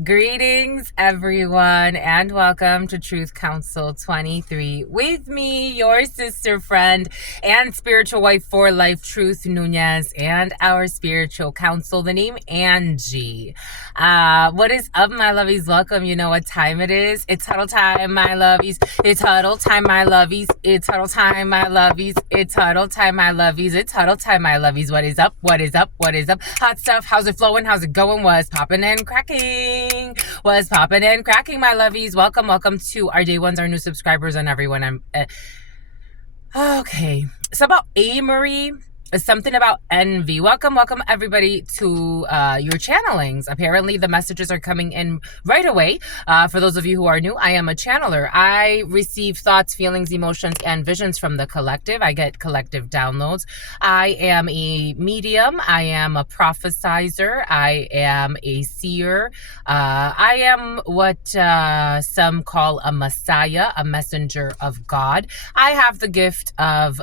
Greetings, everyone, and welcome to Truth Council 23 with me, your sister friend and spiritual wife for life, Truth Nunez, and our spiritual counsel, the name Angie. What is up, my lovies? Welcome. You know what time it is? It's huddle time, my lovies. It's huddle time, my lovies. It's huddle time, my lovies. It's huddle time, my lovies. It's huddle time, my lovies. What is up? What is up? What is up? Hot stuff. How's it flowing? How's it going? What's popping and cracking? What's popping and cracking, my lovies? Welcome to our day ones, our new subscribers, and everyone. Okay. So about Marie. Something about envy. Welcome everybody to your channelings. Apparently the messages are coming in right away. For those of you who are new, I am a channeler. I receive thoughts, feelings, emotions, and visions from the collective. I get collective downloads. I am a medium. I am a prophesizer. I am a seer. I am what some call a messiah, a messenger of God. I have the gift of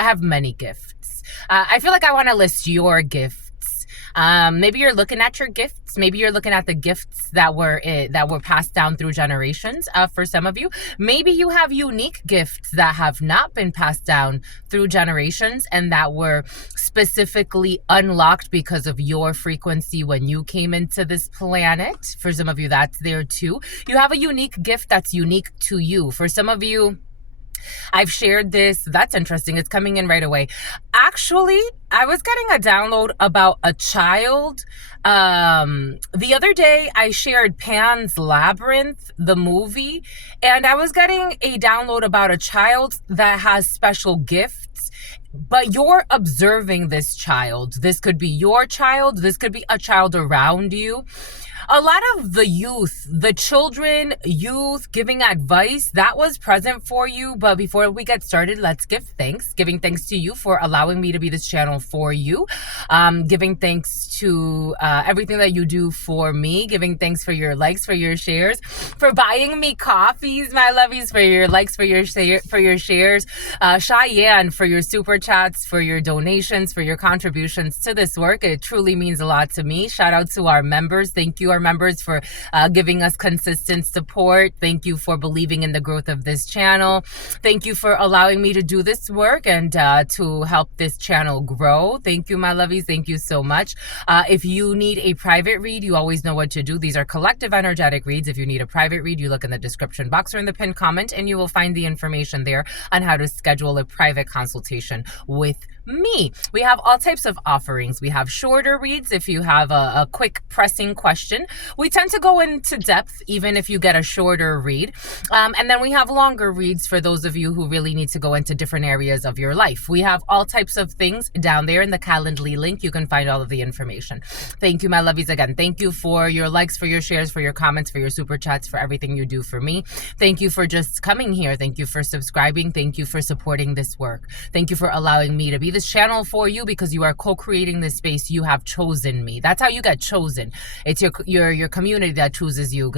I have many gifts. I feel like I want to list your gifts. Maybe you're looking at your gifts. Maybe you're looking at the gifts that were passed down through generations. For some of you, maybe you have unique gifts that have not been passed down through generations and that were specifically unlocked because of your frequency when you came into this planet. For some of you, that's there too. You have a unique gift that's unique to you. For some of you, I've shared this. That's interesting. It's coming in right away. Actually, I was getting a download about a child. The other day, I shared Pan's Labyrinth, the movie, and I was getting a download about a child that has special gifts. But you're observing this child. This could be your child. This could be a child around you. A lot of the youth giving advice, that was present for you. But before we get started, let's give thanks. Giving thanks to you for allowing me to be this channel for you. Giving thanks to everything that you do for me. Giving thanks for your likes, for your shares, for buying me coffees, my lovies, for your likes, for your shares. Cheyenne, for your super chats, for your donations, for your contributions to this work. It truly means a lot to me. Shout out to our members. Thank you, our members, for giving us consistent support. Thank you for believing in the growth of this channel. Thank you for allowing me to do this work and to help this channel grow. Thank you, my lovies. Thank you so much. If you need a private read, you always know what to do. These are collective energetic reads. If you need a private read, you look in the description box or in the pinned comment and you will find the information there on how to schedule a private consultation with me. We have all types of offerings. We have shorter reads if you have a quick pressing question. We tend to go into depth even if you get a shorter read. And then we have longer reads for those of you who really need to go into different areas of your life. We have all types of things down there in the Calendly link. You can find all of the information. Thank you, my lovies. Again, thank you for your likes, for your shares, for your comments, for your super chats, for everything you do for me. Thank you for just coming here. Thank you for subscribing. Thank you for supporting this work. Thank you for allowing me to be this channel for you because you are co-creating this space. You have chosen me. That's how you get chosen. It's your community that chooses you.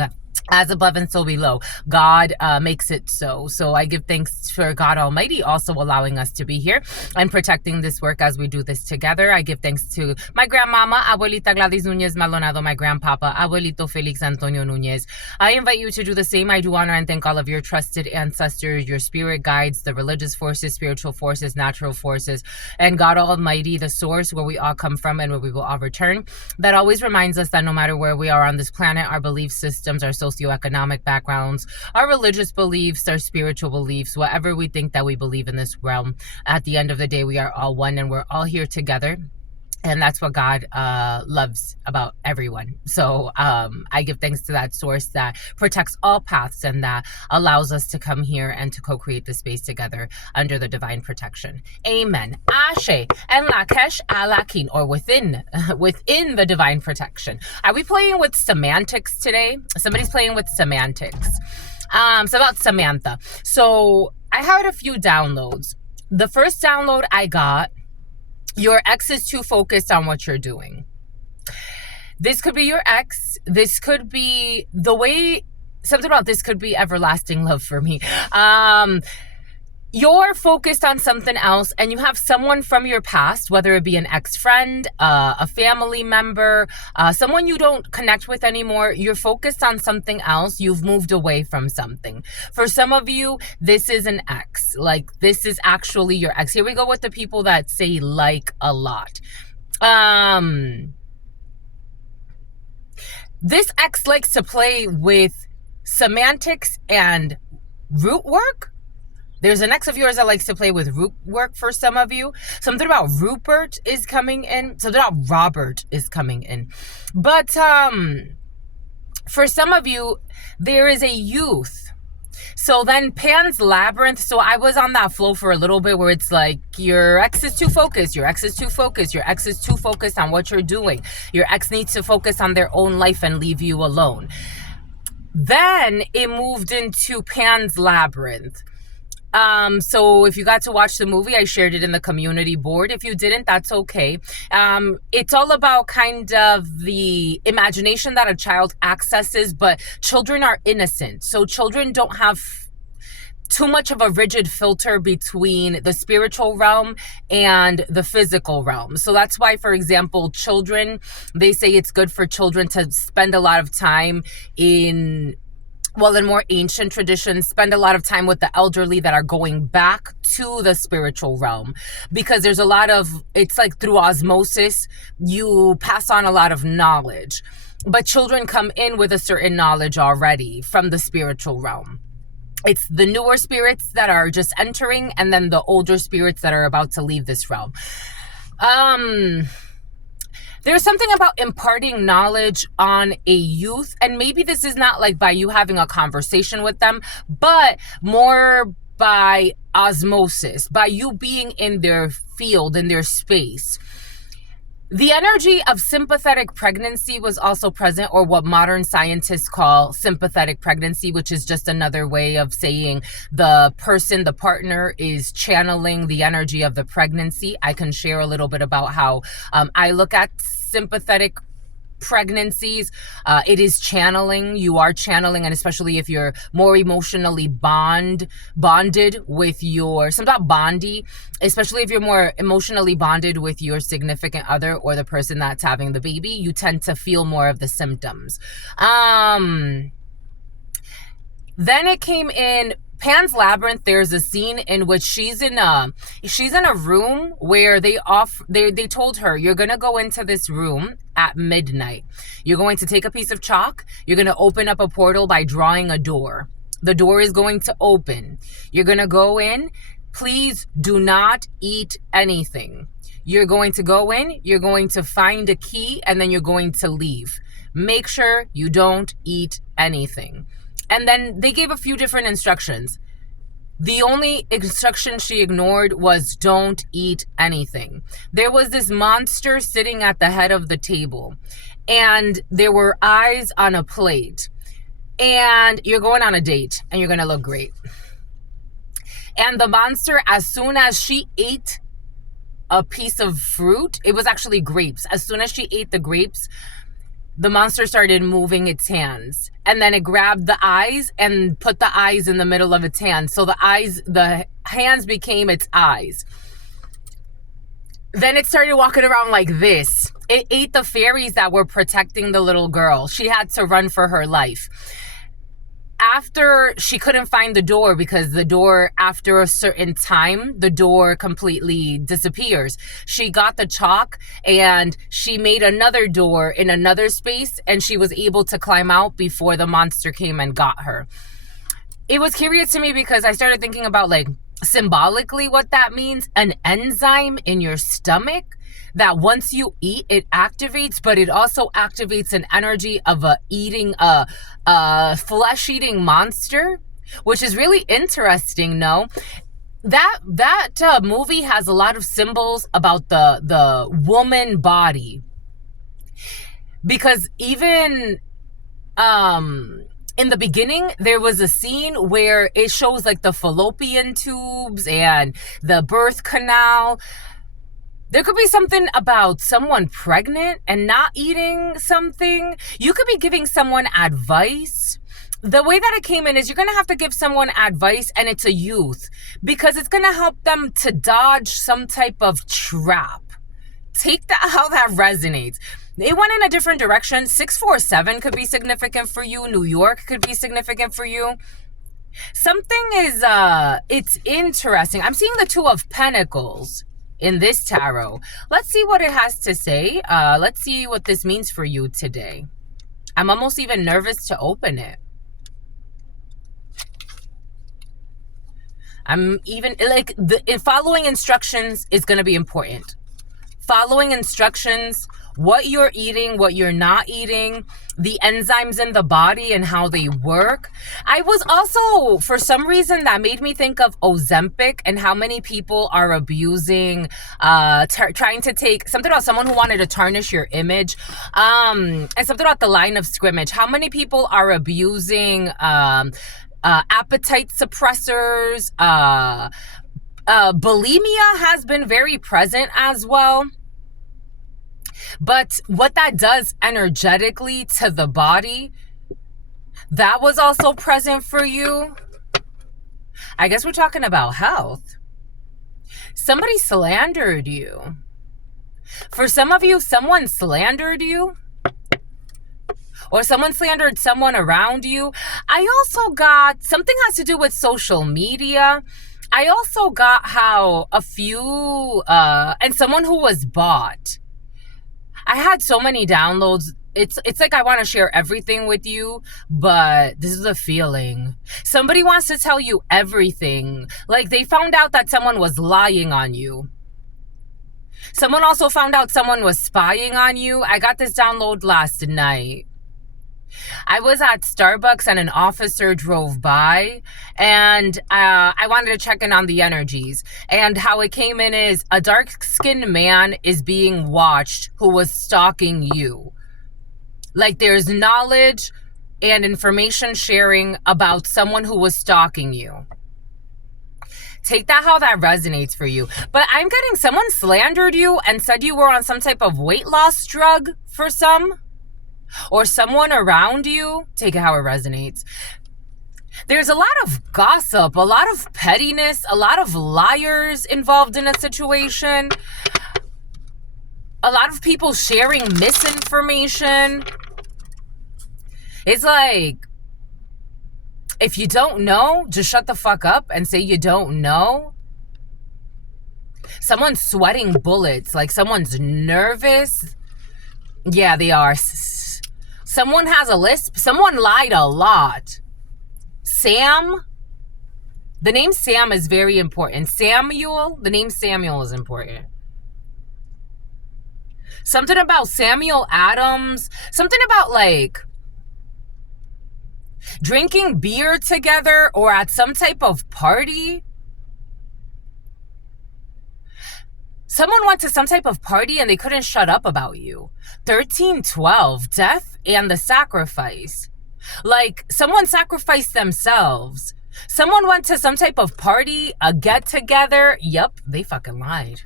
As above and so below. God makes it so. So I give thanks for God Almighty also allowing us to be here and protecting this work as we do this together. I give thanks to my grandmama, Abuelita Gladys Nunez Maldonado, my grandpapa, Abuelito Felix Antonio Nunez. I invite you to do the same. I do honor and thank all of your trusted ancestors, your spirit guides, the religious forces, spiritual forces, natural forces, and God Almighty, the source where we all come from and where we will all return. That always reminds us that no matter where we are on this planet, our belief systems, our socioeconomic backgrounds, our religious beliefs, our spiritual beliefs, whatever we think that we believe in this realm, at the end of the day, we are all one and we're all here together. And that's what God loves about everyone. So I give thanks to that source that protects all paths and that allows us to come here and to co-create the space together under the divine protection. Amen. Ashe and Lakesh Alakin, or within the divine protection. Are we playing with semantics today? Somebody's playing with semantics. So about Samantha. So I had a few downloads. The first download I got, your ex is too focused on what you're doing. This could be your ex. This could be something about this could be everlasting love for me. you're focused on something else and you have someone from your past, whether it be an ex-friend, a family member, someone you don't connect with anymore. You're focused on something else. You've moved away from something. For some of you, this is an ex. Like, this is actually your ex. Here we go with the people that say like a lot. This ex likes to play with semantics and root work. There's an ex of yours that likes to play with root work for some of you. Something about Rupert is coming in. Something about Robert is coming in. But for some of you, there is a youth. So then Pan's Labyrinth. So I was on that flow for a little bit where it's like your ex is too focused. Your ex is too focused. Your ex is too focused on what you're doing. Your ex needs to focus on their own life and leave you alone. Then it moved into Pan's Labyrinth. So if you got to watch the movie, I shared it in the community board. If you didn't, that's okay. It's all about kind of the imagination that a child accesses, but children are innocent. So children don't have too much of a rigid filter between the spiritual realm and the physical realm. So that's why, for example, children, they say it's good for children to spend a lot of time in more ancient traditions, spend a lot of time with the elderly that are going back to the spiritual realm, because there's a lot of, it's like through osmosis, you pass on a lot of knowledge, but children come in with a certain knowledge already from the spiritual realm. It's the newer spirits that are just entering, and then the older spirits that are about to leave this realm. There's something about imparting knowledge on a youth, and maybe this is not like by you having a conversation with them, but more by osmosis, by you being in their field, in their space. The energy of sympathetic pregnancy was also present, or what modern scientists call sympathetic pregnancy, which is just another way of saying the person, the partner, is channeling the energy of the pregnancy. I can share a little bit about how I look at sympathetic pregnancies. It is channeling. You are channeling, and especially if you're more emotionally bonded with your, something about bondy, especially if you're more emotionally bonded with your significant other or the person that's having the baby, you tend to feel more of the symptoms. Then it came in Pan's Labyrinth. There's a scene in which she's in a room where they told her, you're gonna go into this room at midnight. You're going to take a piece of chalk. You're gonna open up a portal by drawing a door. The door is going to open. You're gonna go in. Please do not eat anything. You're going to go in. You're going to find a key, and then you're going to leave. Make sure you don't eat anything. And then they gave a few different instructions. The only instruction she ignored was don't eat anything. There was this monster sitting at the head of the table, and there were eyes on a plate. And you're going on a date, and you're going to look great. And the monster, as soon as she ate a piece of fruit, it was actually grapes. As soon as she ate the grapes, the monster started moving its hands, and then it grabbed the eyes and put the eyes in the middle of its hands. So the hands became its eyes. Then it started walking around like this. It ate the fairies that were protecting the little girl. She had to run for her life. After she couldn't find the door, because the door, after a certain time, the door completely disappears. She got the chalk and she made another door in another space, and she was able to climb out before the monster came and got her. It was curious to me because I started thinking about, like, symbolically what that means. An enzyme in your stomach that once you eat, it activates, but it also activates an energy of eating a flesh-eating monster, which is really interesting. No, that movie has a lot of symbols about the woman body, because even in the beginning, there was a scene where it shows like the fallopian tubes and the birth canal. There could be something about someone pregnant and not eating something. You could be giving someone advice. The way that it came in is you're going to have to give someone advice, and it's a youth, because it's going to help them to dodge some type of trap. Take that how that resonates. They went in a different direction. 647 could be significant for you. New York could be significant for you. Something is, it's interesting. I'm seeing the Two of Pentacles in this tarot. Let's see what it has to say. Let's see what this means for you today. I'm almost even nervous to open it. I'm even, like, following instructions is going to be important. Following instructions, what you're eating, what you're not eating, the enzymes in the body and how they work. I was also, for some reason, that made me think of Ozempic and how many people are abusing, trying to take, something about someone who wanted to tarnish your image, and something about the line of scrimmage. How many people are abusing appetite suppressors? Bulimia has been very present as well. But what that does energetically to the body, that was also present for you. I guess we're talking about health. Somebody slandered you. For some of you, someone slandered you. Or someone slandered someone around you. I also got, something has to do with social media. I also got how a few, and someone who was bought. I had so many downloads. It's like I want to share everything with you, but this is a feeling. Somebody wants to tell you everything. Like they found out that someone was lying on you. Someone also found out someone was spying on you. I got this download last night. I was at Starbucks and an officer drove by, and I wanted to check in on the energies. And how it came in is a dark-skinned man is being watched who was stalking you. Like there's knowledge and information sharing about someone who was stalking you. Take that how that resonates for you. But I'm getting someone slandered you and said you were on some type of weight loss drug for some. Or someone around you, take it how it resonates. There's a lot of gossip, a lot of pettiness, a lot of liars involved in a situation. A lot of people sharing misinformation. It's like, if you don't know, just shut the fuck up and say you don't know. Someone's sweating bullets, like someone's nervous. Yeah, they are. Someone has a lisp. Someone lied a lot. Sam. The name Sam is very important. Samuel. The name Samuel is important. Something about Samuel Adams. Something about like drinking beer together or at some type of party. Someone went to some type of party and they couldn't shut up about you. 1312, death and the sacrifice. Like someone sacrificed themselves. Someone went to some type of party, a get together. Yep, they fucking lied.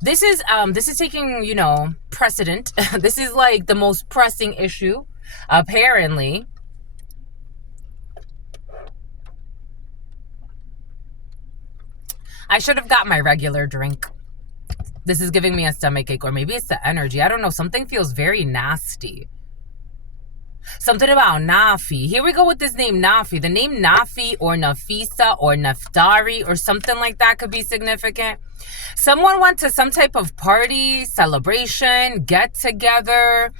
This is taking, you know, precedent. This is like the most pressing issue, apparently. I should have got my regular drink. This is giving me a stomachache, or maybe it's the energy. I don't know. Something feels very nasty. Something about Nafi. Here we go with this name Nafi. The name Nafi or Nafisa or Neftari or something like that could be significant. Someone went to some type of party, celebration, get together.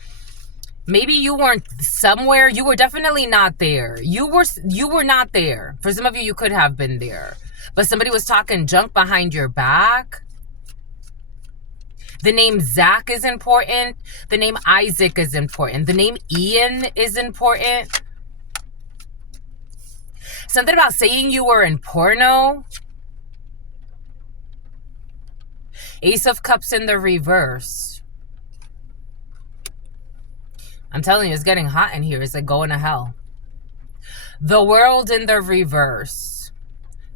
Maybe you weren't somewhere. You were definitely not there. You were not there. For some of you, you could have been there. But somebody was talking junk behind your back. The name Zach is important. The name Isaac is important. The name Ian is important. Something about saying you were in porno. Ace of Cups in the reverse. I'm telling you, it's getting hot in here. It's like going to hell. The World in the reverse.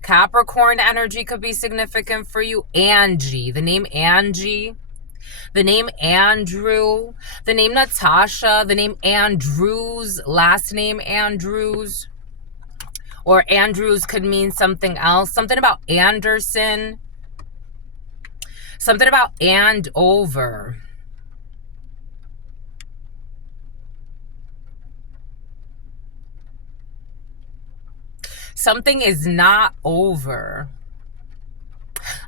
Capricorn energy could be significant for you. Angie. The name Angie. The name Andrew, the name Natasha, the name Andrews, last name Andrews, or Andrews could mean something else. Something about Anderson, something about Andover. Something is not over.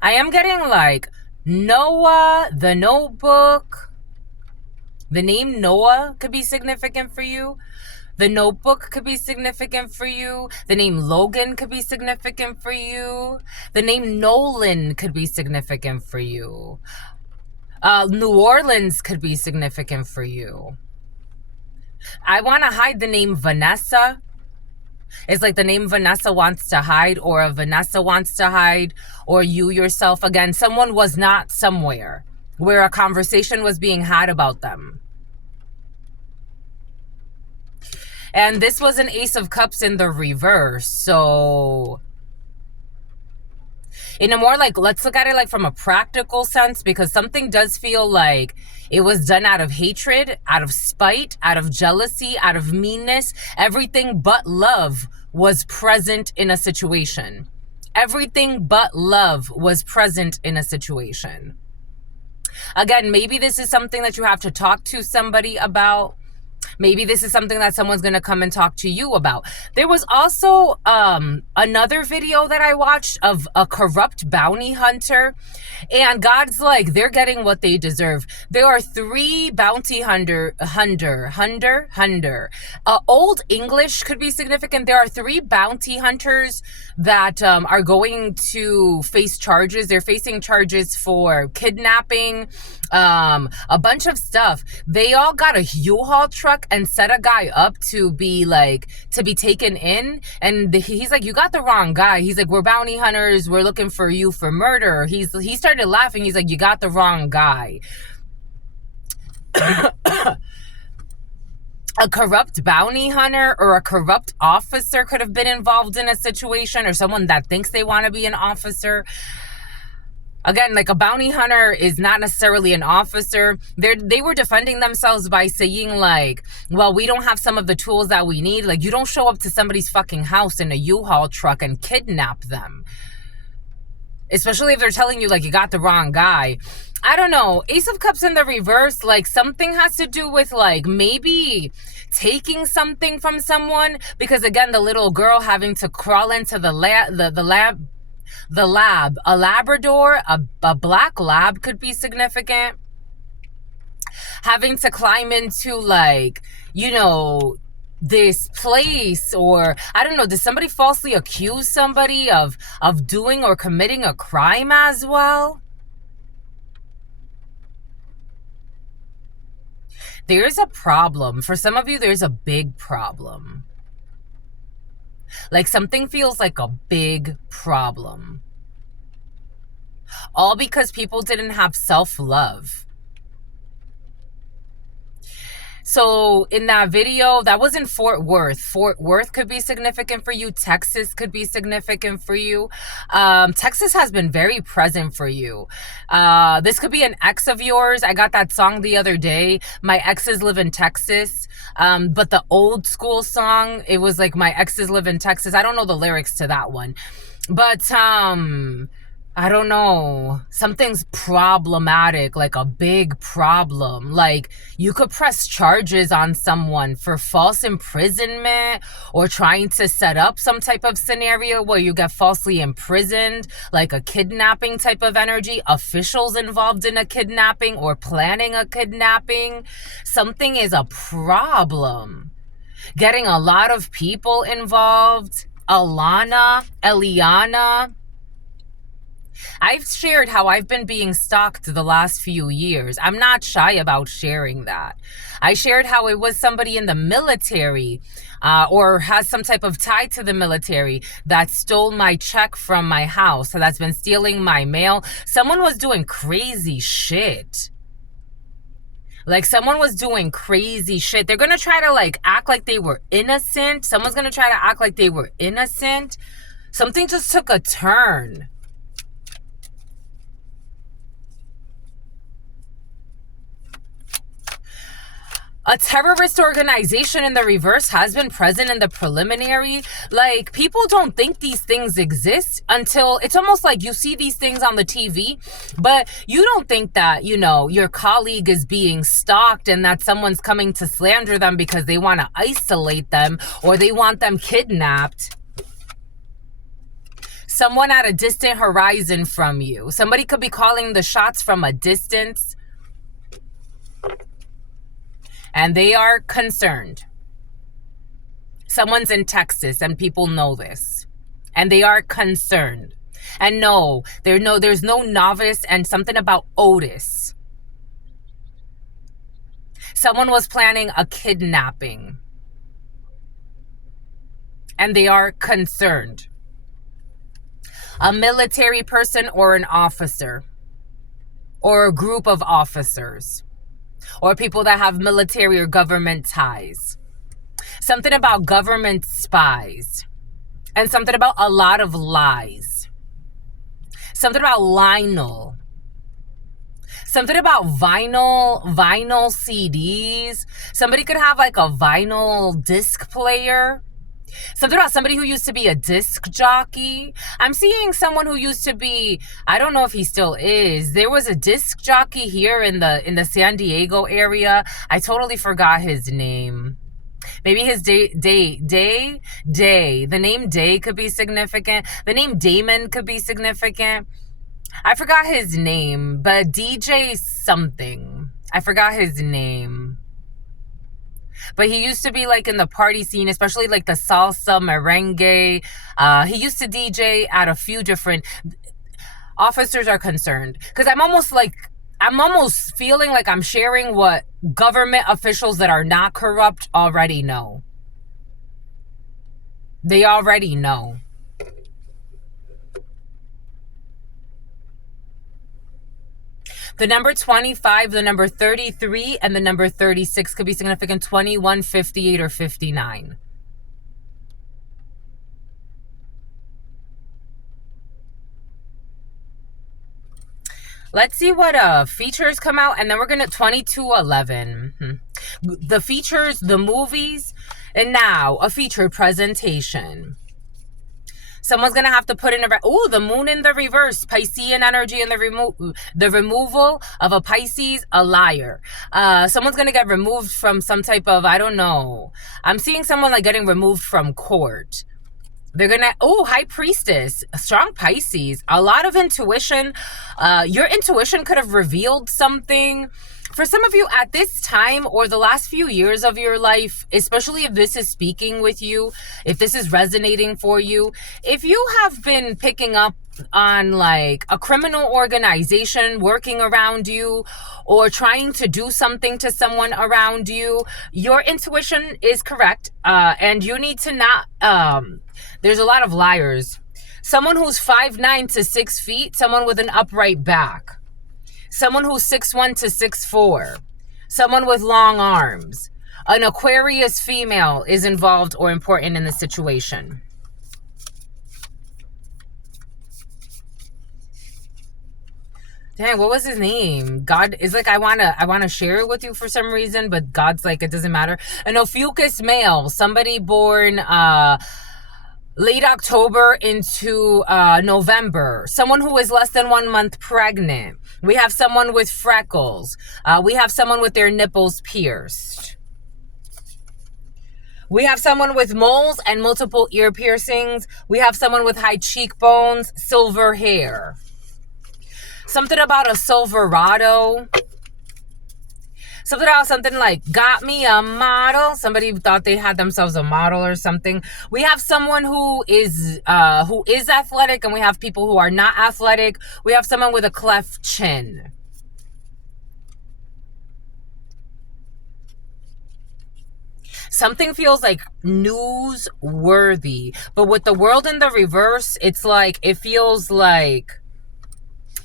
I am getting like Noah, the Notebook. The name Noah could be significant for you. The Notebook could be significant for you. The name Logan could be significant for you. The name Nolan could be significant for you. New Orleans could be significant for you. I want to hide the name Vanessa. It's like the name Vanessa wants to hide, or a Vanessa wants to hide, or you yourself. Again, someone was not somewhere where a conversation was being had about them. And this was an Ace of Cups in the reverse. So in a more like, let's look at it like from a practical sense, because something does feel like it was done out of hatred, out of spite, out of jealousy, out of meanness. Everything but love was present in a situation. Everything but love was present in a situation. Again, maybe this is something that you have to talk to somebody about. Maybe this is something that someone's going to come and talk to you about. There was also another video that I watched of a corrupt bounty hunter. And God's like, they're getting what they deserve. There are 3 bounty hunter. Old English could be significant. There are 3 bounty hunters that are going to face charges. They're facing charges for kidnapping, a bunch of stuff. They all got a U-Haul truck and set a guy up to be taken in. And he's like, you got the wrong guy. He's like, we're bounty hunters. We're looking for you for murder. He started laughing. He's like, you got the wrong guy. A corrupt bounty hunter or a corrupt officer could have been involved in a situation, or someone that thinks they want to be an officer. Again, like a bounty hunter is not necessarily an officer. They were defending themselves by saying like, well, we don't have some of the tools that we need. Like, you don't show up to somebody's fucking house in a U-Haul truck and kidnap them. Especially if they're telling you like you got the wrong guy. I don't know. Ace of Cups in the reverse, like something has to do with like maybe taking something from someone. Because again, the little girl having to crawl into the lab. A Labrador, a black lab could be significant. Having to climb into like, you know, this place, or I don't know, did somebody falsely accuse somebody of doing or committing a crime as well? There's a problem. For some of you, there's a big problem. Like something feels like a big problem. All because people didn't have self-love. So in that video, that was in Fort Worth. Fort Worth could be significant for you. Texas could be significant for you. Texas has been very present for you. This could be an ex of yours. I got that song the other day. My exes live in Texas. But the old school song, it was like my exes live in Texas. I don't know the lyrics to that one. But I don't know, something's problematic, like a big problem. Like you could press charges on someone for false imprisonment or trying to set up some type of scenario where you get falsely imprisoned, like a kidnapping type of energy, officials involved in a kidnapping or planning a kidnapping. Something is a problem. Getting a lot of people involved. Eliana. I've shared how I've been being stalked the last few years. I'm not shy about sharing that. I shared how it was somebody in the military or has some type of tie to the military that stole my check from my house, that's been stealing my mail. Someone was doing crazy shit. Like someone was doing crazy shit. They're going to try to like act like they were innocent. Someone's going to try to act like they were innocent. Something just took a turn. A terrorist organization in the reverse has been present in the preliminary. Like, people don't think these things exist until it's almost like you see these things on the TV, but you don't think that, you know, your colleague is being stalked and that someone's coming to slander them because they want to isolate them or they want them kidnapped. Someone at a distant horizon from you. Somebody could be calling the shots from a distance. And they are concerned. Someone's in Texas and people know this. And they are concerned. And no, there's no novice and something about Otis. Someone was planning a kidnapping. And they are concerned. A military person or an officer. Or a group of officers. Or people that have military or government ties. Something about government spies. And something about a lot of lies. Something about Lionel. Something about vinyl CDs. Somebody could have like a vinyl disc player. Something about somebody who used to be a disc jockey. I'm seeing someone who used to be, I don't know if he still is. There was a disc jockey here in the San Diego area. I totally forgot his name. Maybe his Day. The name Day could be significant. The name Damon could be significant. I forgot his name, but DJ something. I forgot his name. But he used to be like in the party scene, especially like the salsa, merengue. He used to DJ at a few different... Officers are concerned. Because I'm almost feeling like I'm sharing what government officials that are not corrupt already know. They already know. The number 25, the number 33, and the number 36 could be significant. 21, 58, or 59. Let's see what features come out, and then we're going to 2211. The features, the movies, and now a featured presentation. Someone's going to have to put in the moon in the reverse, Piscean energy, and the removal of a Pisces, a liar. Someone's going to get removed from some type of, I don't know. I'm seeing someone like getting removed from court. They're going to, High Priestess, a strong Pisces, a lot of intuition. Your intuition could have revealed something. For some of you at this time or the last few years of your life, especially if this is speaking with you, if this is resonating for you, if you have been picking up on like a criminal organization working around you or trying to do something to someone around you, your intuition is correct. And you need to not, there's a lot of liars. Someone who's 5'9" to 6 feet, someone with an upright back. Someone who's 6'1" to 6'4". Someone with long arms. An Aquarius female is involved or important in the situation. Dang, what was his name? God is like, I wanna share it with you for some reason, but God's like, it doesn't matter. An Ophiuchus male, somebody born late October into November. Someone who is less than 1 month pregnant. We have someone with freckles. We have someone with their nipples pierced. We have someone with moles and multiple ear piercings. We have someone with high cheekbones, silver hair. Something about a Silverado. Something like, got me a model. Somebody thought they had themselves a model or something. We have someone who is athletic, and we have people who are not athletic. We have someone with a cleft chin. Something feels like newsworthy. But with the world in the reverse, it's like, it feels like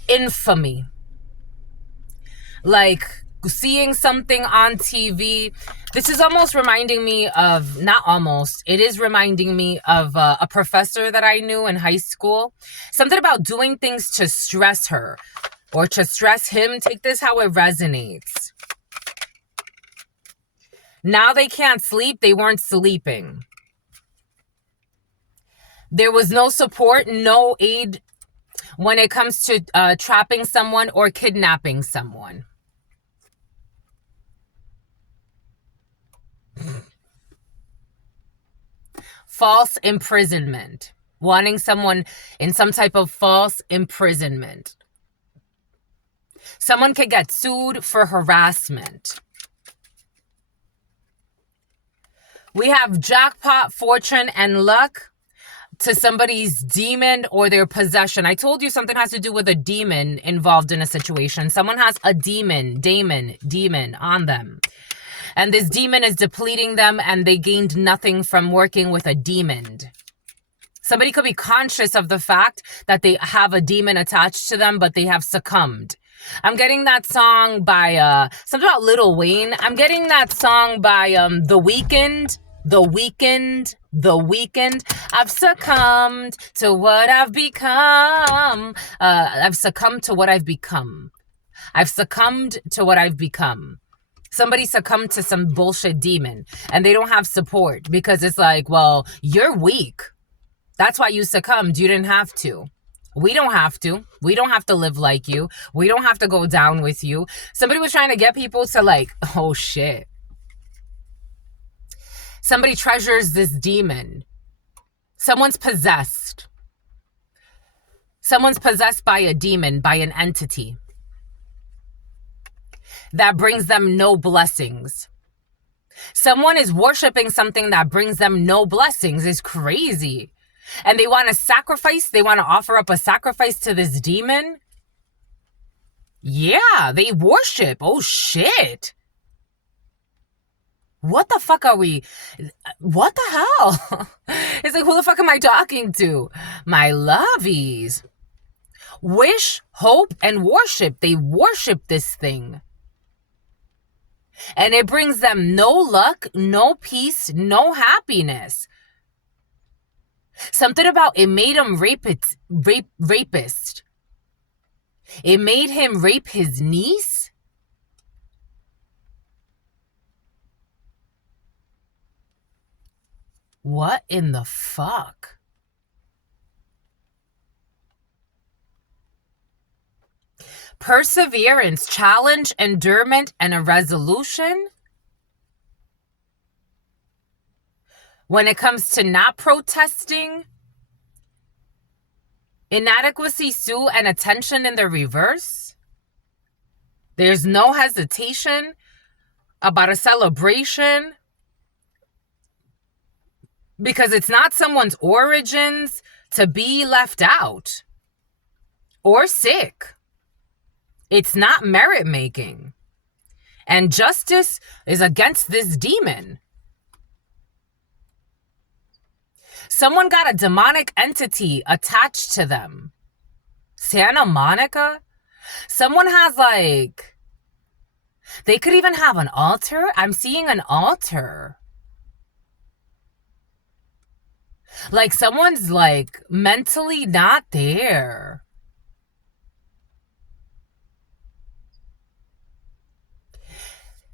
infamy. Like seeing something on TV. This is almost reminding me of, not almost, it is reminding me of a professor that I knew in high school. Something about doing things to stress her or to stress him. Take this how it resonates. Now they can't sleep. They weren't sleeping. There was no support, no aid when it comes to trapping someone or kidnapping someone. False imprisonment. Wanting someone in some type of false imprisonment. Someone could get sued for harassment. We have jackpot, fortune, and luck to somebody's demon or their possession. I told you something has to do with a demon involved in a situation. Someone has a demon on them. And this demon is depleting them and they gained nothing from working with a demon. Somebody could be conscious of the fact that they have a demon attached to them, but they have succumbed. I'm getting that song by something about Lil Wayne. I'm getting that song by The Weeknd. The Weeknd. I've succumbed to what I've become. I've succumbed to what I've become. I've succumbed to what I've become. Somebody succumbed to some bullshit demon and they don't have support because it's like, well, you're weak. That's why you succumbed. You didn't have to. We don't have to. We don't have to live like you. We don't have to go down with you. Somebody was trying to get people to like, oh shit. Somebody treasures this demon. Someone's possessed. Someone's possessed by a demon, by an entity that brings them no blessings. Someone is worshiping something that brings them no blessings. It's crazy. And they want to sacrifice. They want to offer up a sacrifice to this demon. Yeah, they worship. Oh, shit. What the fuck are we? What the hell? It's like, who the fuck am I talking to? My lovies. Wish, hope, and worship. They worship this thing. And it brings them no luck, no peace, no happiness. Something about it made him rapist. It made him rape his niece. What in the fuck? Perseverance, challenge, endurance, and a resolution. When it comes to not protesting, inadequacy, sue, and attention in the reverse. There's no hesitation about a celebration because it's not someone's origins to be left out or sick. It's not merit making. And justice is against this demon. Someone got a demonic entity attached to them. Santa Monica? Someone has like... They could even have an altar. I'm seeing an altar. Like someone's like mentally not there.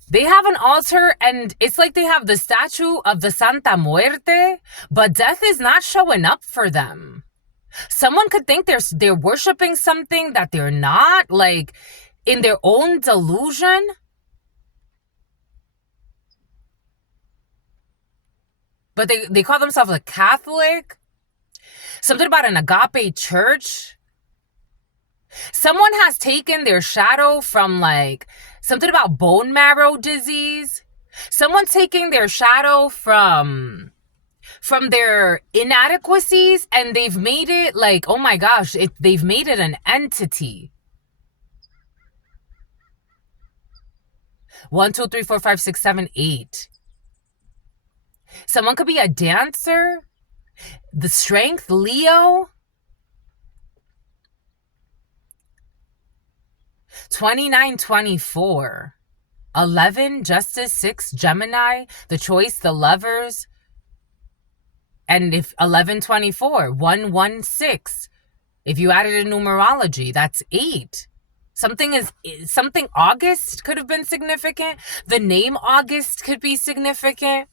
They have an altar and it's like they have the statue of the Santa Muerte, but death is not showing up for them. Someone could think they're worshiping something that they're not, like in their own delusion. But they call themselves a Catholic. Something about an agape church. Someone has taken their shadow from like something about bone marrow disease. Someone's taking their shadow from their inadequacies and they've made it like, oh my gosh, they've made it an entity. 1, 2, 3, 4, 5, 6, 7, 8. Someone could be a dancer. The strength, Leo. 29, 24. 11, Justice, 6, Gemini, the choice, the lovers. And if 11, 24, 1, 1, 6. If you added in numerology, that's 8. Something August could have been significant. The name August could be significant.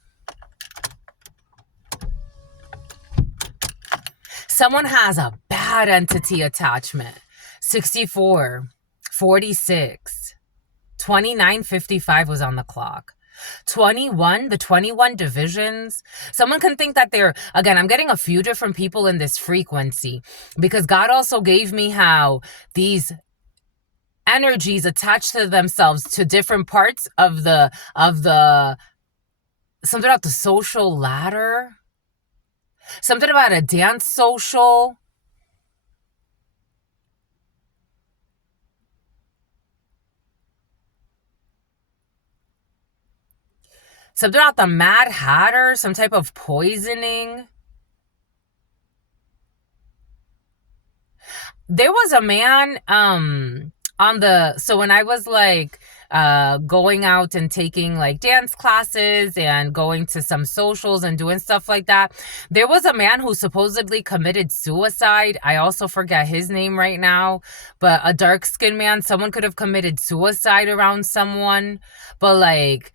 Someone has a bad entity attachment. 64, 46, 2955 was on the clock. 21, the 21 divisions. Someone can think that they're, again, I'm getting a few different people in this frequency because God also gave me how these energies attach to themselves to different parts of the something about the social ladder, something about a dance social. Something about the Mad Hatter, some type of poisoning. There was a man so when I was like going out and taking like dance classes and going to some socials and doing stuff like that, there was a man who supposedly committed suicide. I also forget his name right now, but a dark-skinned man. Someone could have committed suicide around someone, but like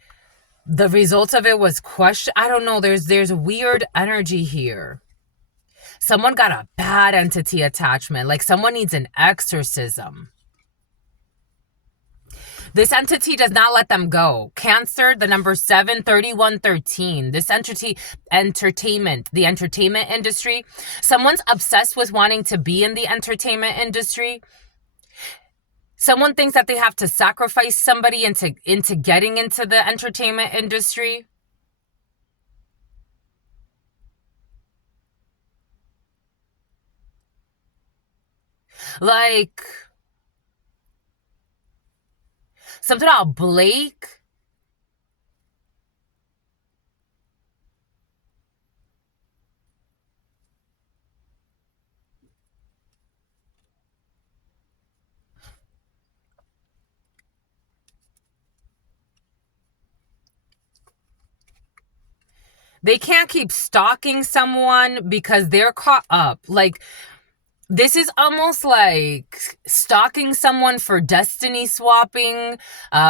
the results of it was question. I don't know. There's weird energy here. Someone got a bad entity attachment. Like someone needs an exorcism. This entity does not let them go. Cancer, the number 73113. This entity, entertainment, the entertainment industry. Someone's obsessed with wanting to be in the entertainment industry. Someone thinks that they have to sacrifice somebody into getting into the entertainment industry. Like something about Blake. They can't keep stalking someone because they're caught up. Like, this is almost like stalking someone for destiny swapping,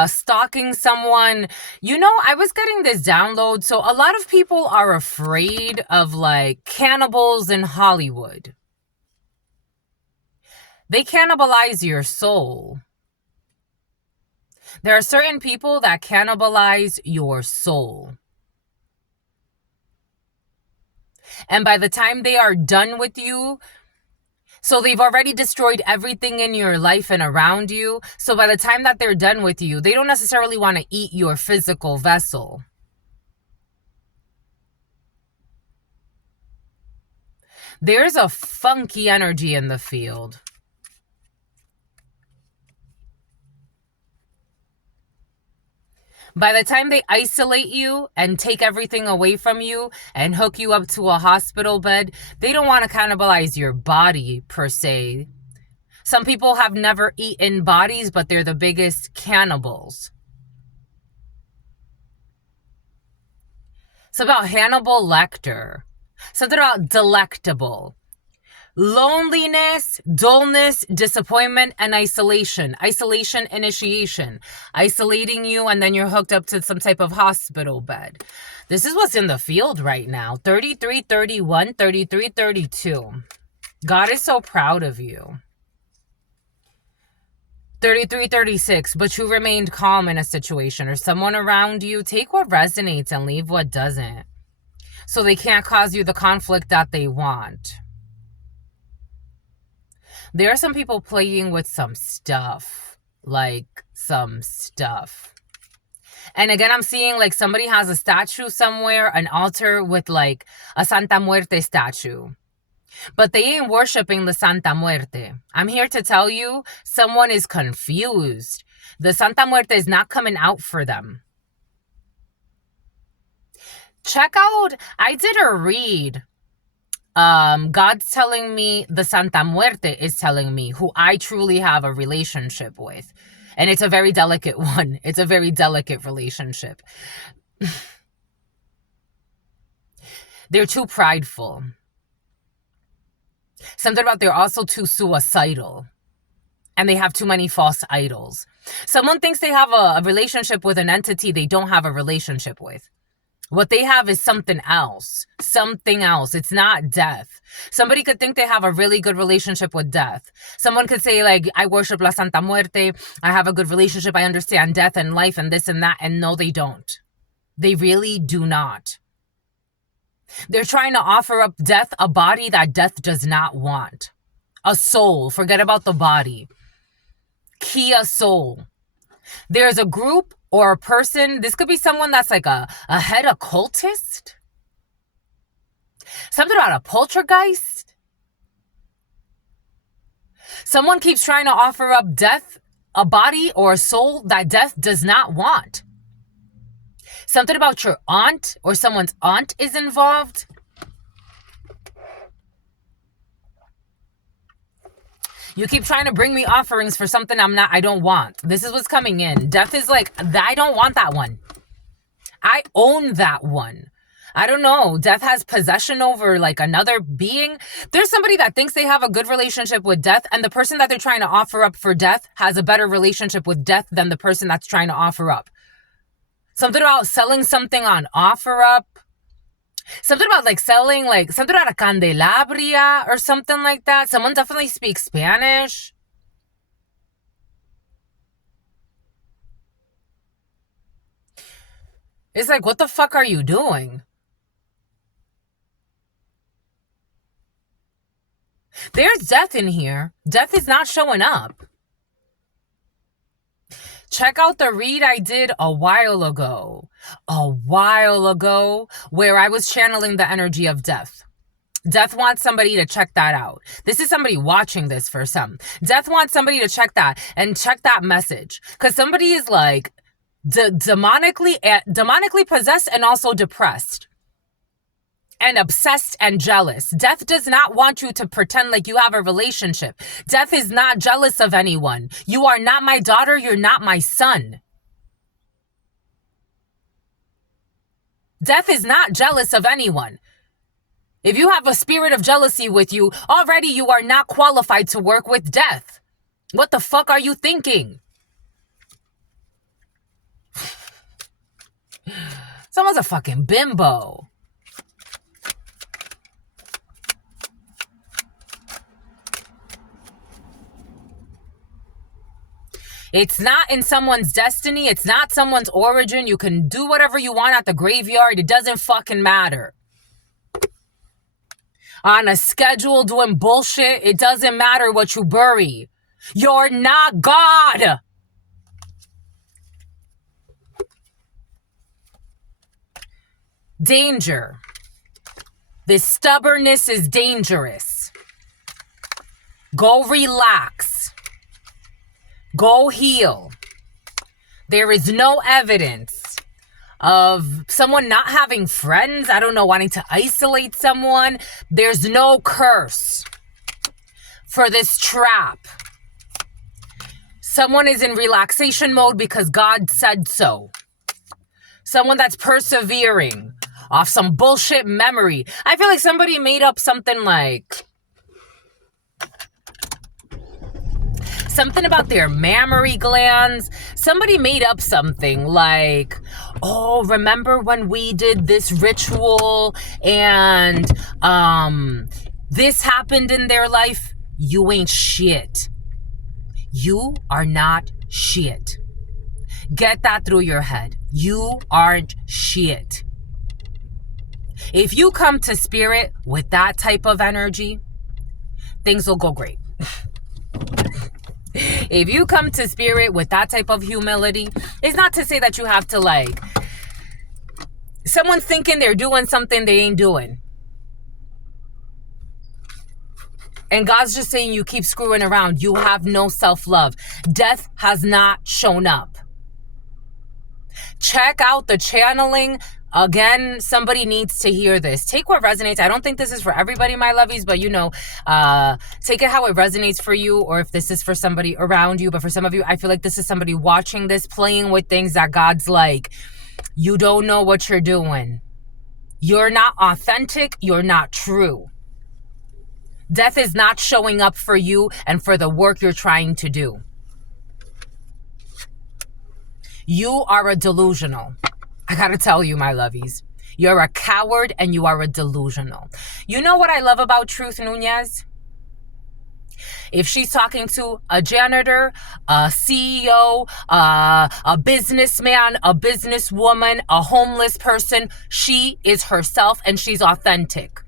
stalking someone. You know, I was getting this download. So a lot of people are afraid of like cannibals in Hollywood. They cannibalize your soul. There are certain people that cannibalize your soul. And by the time they are done with you, so they've already destroyed everything in your life and around you. So by the time that they're done with you, they don't necessarily want to eat your physical vessel. There's a funky energy in the field. By the time they isolate you and take everything away from you and hook you up to a hospital bed, they don't want to cannibalize your body per se. Some people have never eaten bodies, but they're the biggest cannibals. It's about Hannibal Lecter. Something about delectable. Loneliness, dullness, disappointment, and isolation. Isolation initiation. Isolating you, and then you're hooked up to some type of hospital bed. This is what's in the field right now. 3331, 3332. God is so proud of you. 3336, but you remained calm in a situation or someone around you. Take what resonates and leave what doesn't. So they can't cause you the conflict that they want. There are some people playing with some stuff. Like some stuff. And again, I'm seeing like somebody has a statue somewhere, an altar with like a Santa Muerte statue. But they ain't worshiping the Santa Muerte. I'm here to tell you, someone is confused. The Santa Muerte is not coming out for them. Check out, I did a read. God's telling me the Santa Muerte is telling me who I truly have a relationship with. And it's a very delicate one. It's a very delicate relationship. They're too prideful. Something about they're also too suicidal. and they have too many false idols. Someone thinks they have a relationship with an entity they don't have a relationship with. What they have is something else. Something else. It's not death. Somebody could think they have a really good relationship with death. Someone could say, like, I worship La Santa Muerte. I have a good relationship. I understand death and life and this and that. And no, they don't. They really do not. They're trying to offer up death, a body that death does not want. A soul. Forget about the body. Kia soul. There's a group or a person. This could be someone that's like a head occultist. Something about a poltergeist. Someone keeps trying to offer up death, a body or a soul that death does not want. Something about your aunt or someone's aunt is involved. You keep trying to bring me offerings for something I don't want. This is what's coming in. Death is like, I don't want that one. I own that one. I don't know. Death has possession over like another being. There's somebody that thinks they have a good relationship with death, and the person that they're trying to offer up for death has a better relationship with death than the person that's trying to offer up. Something about selling something on offer up. Something about like selling like something about a candelabria or something like that. Someone definitely speaks Spanish. It's like, what the fuck are you doing? There's death in here. Death is not showing up. Check out the read I did a while ago, where I was channeling the energy of death. Death wants somebody to check that out. This is somebody watching this for some. Death wants somebody to check that and check that message. Because somebody is like demonically possessed and also depressed. And obsessed and jealous. Death does not want you to pretend like you have a relationship. Death is not jealous of anyone. You are not my daughter. You're not my son. Death is not jealous of anyone. If you have a spirit of jealousy with you, already you are not qualified to work with death. What the fuck are you thinking? Someone's a fucking bimbo. It's not in someone's destiny. It's not someone's origin. You can do whatever you want at the graveyard. It doesn't fucking matter. On a schedule doing bullshit, it doesn't matter what you bury. You're not God. Danger. This stubbornness is dangerous. Go relax. Go heal. There is no evidence of someone not having friends. I don't know, wanting to isolate someone. There's no curse for this trap. Someone is in relaxation mode because God said so. Someone that's persevering off some bullshit memory. I feel like somebody made up something like something about their mammary glands. Somebody made up something like, oh, remember when we did this ritual and this happened in their life? You ain't shit. You are not shit. Get that through your head. You aren't shit. If you come to spirit with that type of energy, things will go great. If you come to spirit with that type of humility, it's not to say that you have to like, someone's thinking they're doing something they ain't doing. And God's just saying you keep screwing around. You have no self-love. Death has not shown up. Check out the channeling. Again, somebody needs to hear this. Take what resonates. I don't think this is for everybody, my lovies, but you know, take it how it resonates for you, or if this is for somebody around you. But for some of you, I feel like this is somebody watching this, playing with things that God's like, you don't know what you're doing. You're not authentic. You're not true. Death is not showing up for you and for the work you're trying to do. You are a delusional. I gotta tell you, my lovies. You're a coward and you are a delusional. You know what I love about Truth Nunez? If she's talking to a janitor, a CEO, a businessman, a businesswoman, a homeless person, she is herself and she's authentic.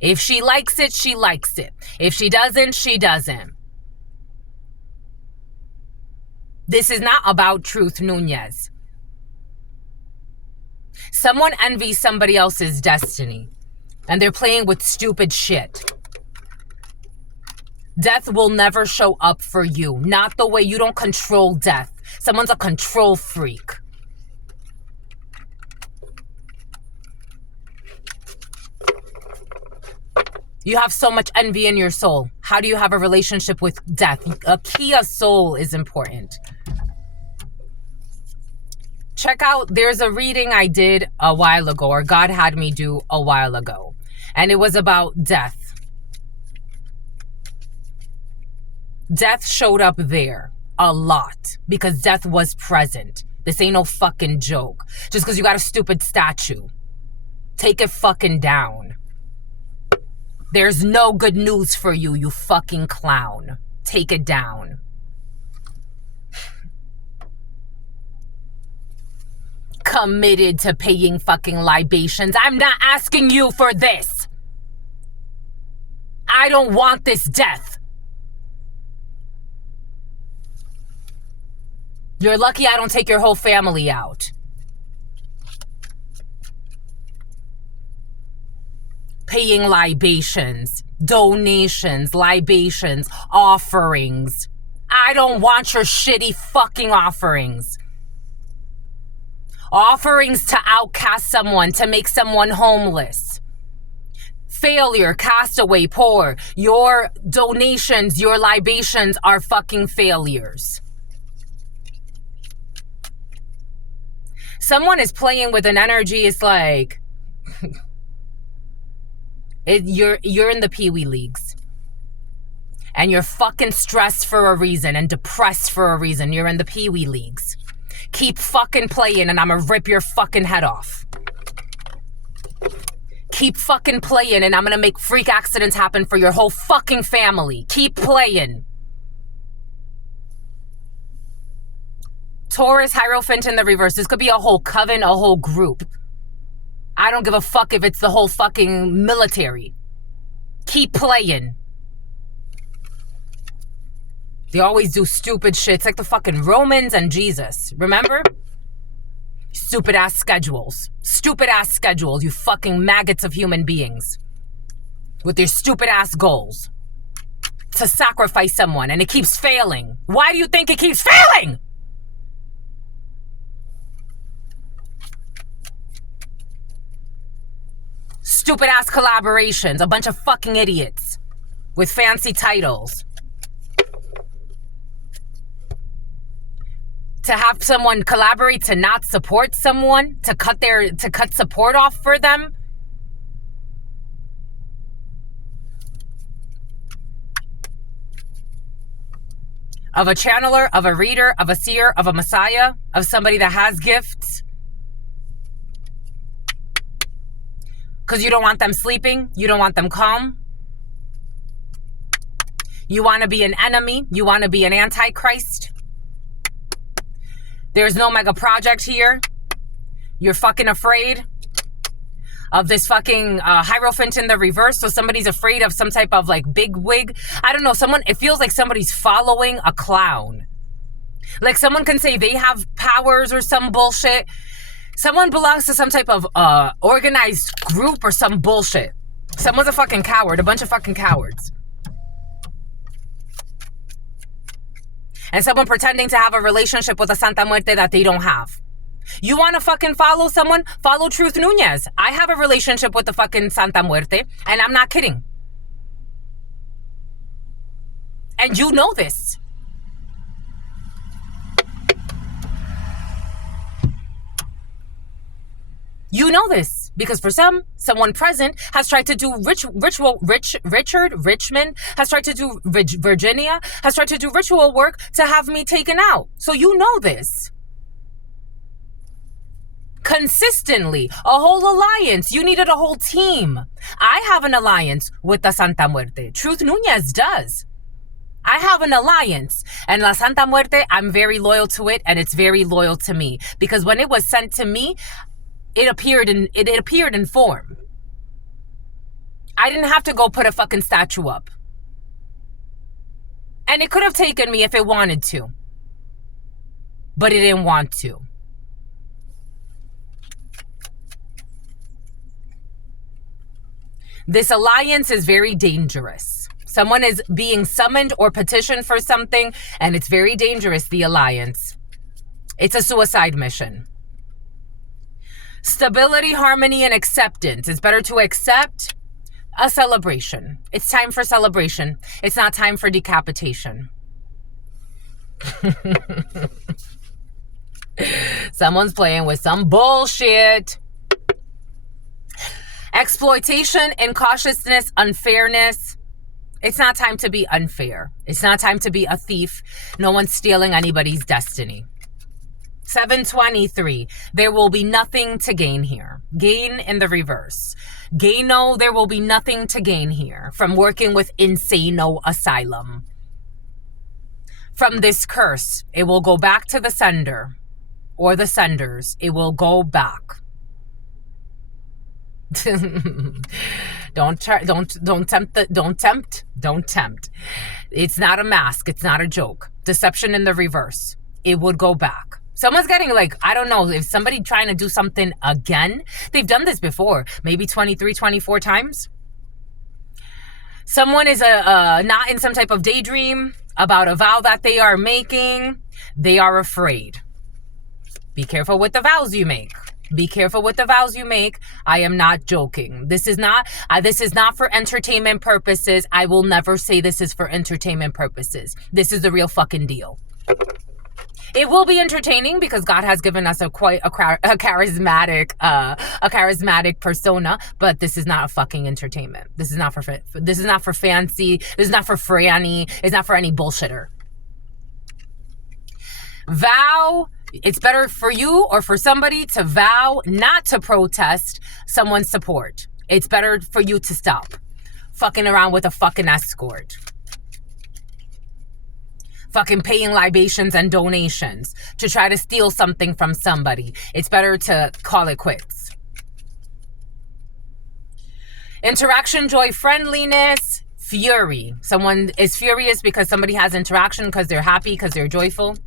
If she likes it, she likes it. If she doesn't, she doesn't. This is not about Truth Nunez. Someone envies somebody else's destiny and they're playing with stupid shit. Death will never show up for you. Not the way you don't control death. Someone's a control freak. You have so much envy in your soul. How do you have a relationship with death? A key of soul is important. Check out, there's a reading I did a while ago, or God had me do a while ago. And it was about death. Death showed up there a lot because death was present. This ain't no fucking joke. Just because you got a stupid statue. Take it fucking down. There's no good news for you, you fucking clown. Take it down. Committed to paying fucking libations. I'm not asking you for this. I don't want this death. You're lucky I don't take your whole family out. Paying libations, donations, libations, offerings. I don't want your shitty fucking offerings. Offerings to outcast someone, to make someone homeless. Failure, castaway, poor. Your donations, your libations are fucking failures. Someone is playing with an energy. It's like you're in the Pee-wee leagues. And you're fucking stressed for a reason and depressed for a reason. You're in the Pee-wee leagues. Keep fucking playing and I'm gonna rip your fucking head off. Keep fucking playing and I'm gonna make freak accidents happen for your whole fucking family. Keep playing. Taurus, Hierophant in the reverse. This could be a whole coven, a whole group. I don't give a fuck if it's the whole fucking military. Keep playing. They always do stupid shit. It's like the fucking Romans and Jesus. Remember? Stupid ass schedules. Stupid ass schedules, you fucking maggots of human beings. With your stupid ass goals. To sacrifice someone and it keeps failing. Why do you think it keeps failing? Stupid ass collaborations. A bunch of fucking idiots. With fancy titles. To have someone collaborate to not support someone, to cut support off for them. Of a channeler, of a reader, of a seer, of a messiah, of somebody that has gifts. Because you don't want them sleeping, you don't want them calm. You want to be an enemy, you want to be an antichrist. There's no mega project here. You're fucking afraid of this fucking Hierophant in the reverse. So somebody's afraid of some type of like big wig. I don't know. It feels like somebody's following a clown. Like someone can say they have powers or some bullshit. Someone belongs to some type of organized group or some bullshit. Someone's a fucking coward. A bunch of fucking cowards. And someone pretending to have a relationship with a Santa Muerte that they don't have. You want to fucking follow someone? Follow Truth Nunez. I have a relationship with the fucking Santa Muerte, and I'm not kidding. And you know this. You know this because for someone present has tried to do Richmond has tried to do Virginia has tried to do ritual work to have me taken out. So you know this. Consistently, a whole alliance. You needed a whole team. I have an alliance with the Santa Muerte. Truth Nunez does. I have an alliance, and La Santa Muerte, I'm very loyal to it, and it's very loyal to me because when it was sent to me, it appeared in form. I didn't have to go put a fucking statue up, and it could have taken me if it wanted to, but it didn't want to. This alliance is very dangerous. Someone is being summoned or petitioned for something, and it's very dangerous, the alliance. It's a suicide mission. Stability, harmony, and acceptance. It's better to accept a celebration. It's time for celebration. It's not time for decapitation. Someone's playing with some bullshit. Exploitation, incautiousness, unfairness. It's not time to be unfair. It's not time to be a thief. No one's stealing anybody's destiny. 723. There will be nothing to gain here. Gain in the reverse. Gaino, there will be nothing to gain here from working with Insano Asylum. From this curse, it will go back to the sender or the senders. It will go back. Don't tempt. It's not a mask. It's not a joke. Deception in the reverse. It would go back. Someone's getting like, I don't know, if somebody trying to do something again, they've done this before, maybe 23, 24 times. Someone is not in some type of daydream about a vow that they are making. They are afraid. Be careful with the vows you make. Be careful with the vows you make. I am not joking. This is not for entertainment purposes. I will never say this is for entertainment purposes. This is the real fucking deal. It will be entertaining because God has given us a charismatic persona, but this is not a fucking entertainment. This is not for fancy. This is not for Franny. It's not for any bullshitter. Vow. It's better for you or for somebody to vow not to protest someone's support. It's better for you to stop fucking around with a fucking escort. Fucking paying libations and donations to try to steal something from somebody. It's better to call it quits. Interaction, joy, friendliness, fury. Someone is furious because somebody has interaction, because they're happy, because they're joyful.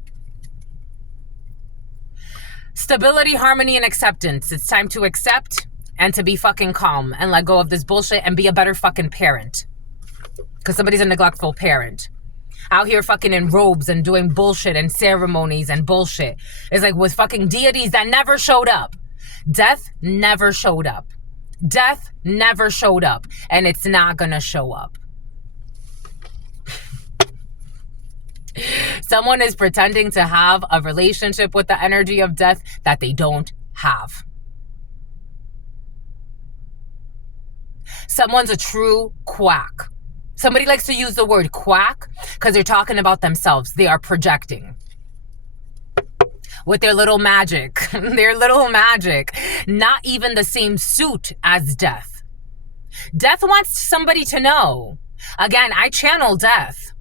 Stability, harmony, and acceptance. It's time to accept and to be fucking calm and let go of this bullshit and be a better fucking parent. Because somebody's a neglectful parent. Out here fucking in robes and doing bullshit and ceremonies and bullshit. It's like with fucking deities that never showed up. Death never showed up. Death never showed up. And it's not gonna show up. Someone is pretending to have a relationship with the energy of death that they don't have. Someone's a true quack. Somebody likes to use the word quack because they're talking about themselves. They are projecting with their little magic. Their little magic. Not even the same suit as death. Death wants somebody to know. Again, I channel death.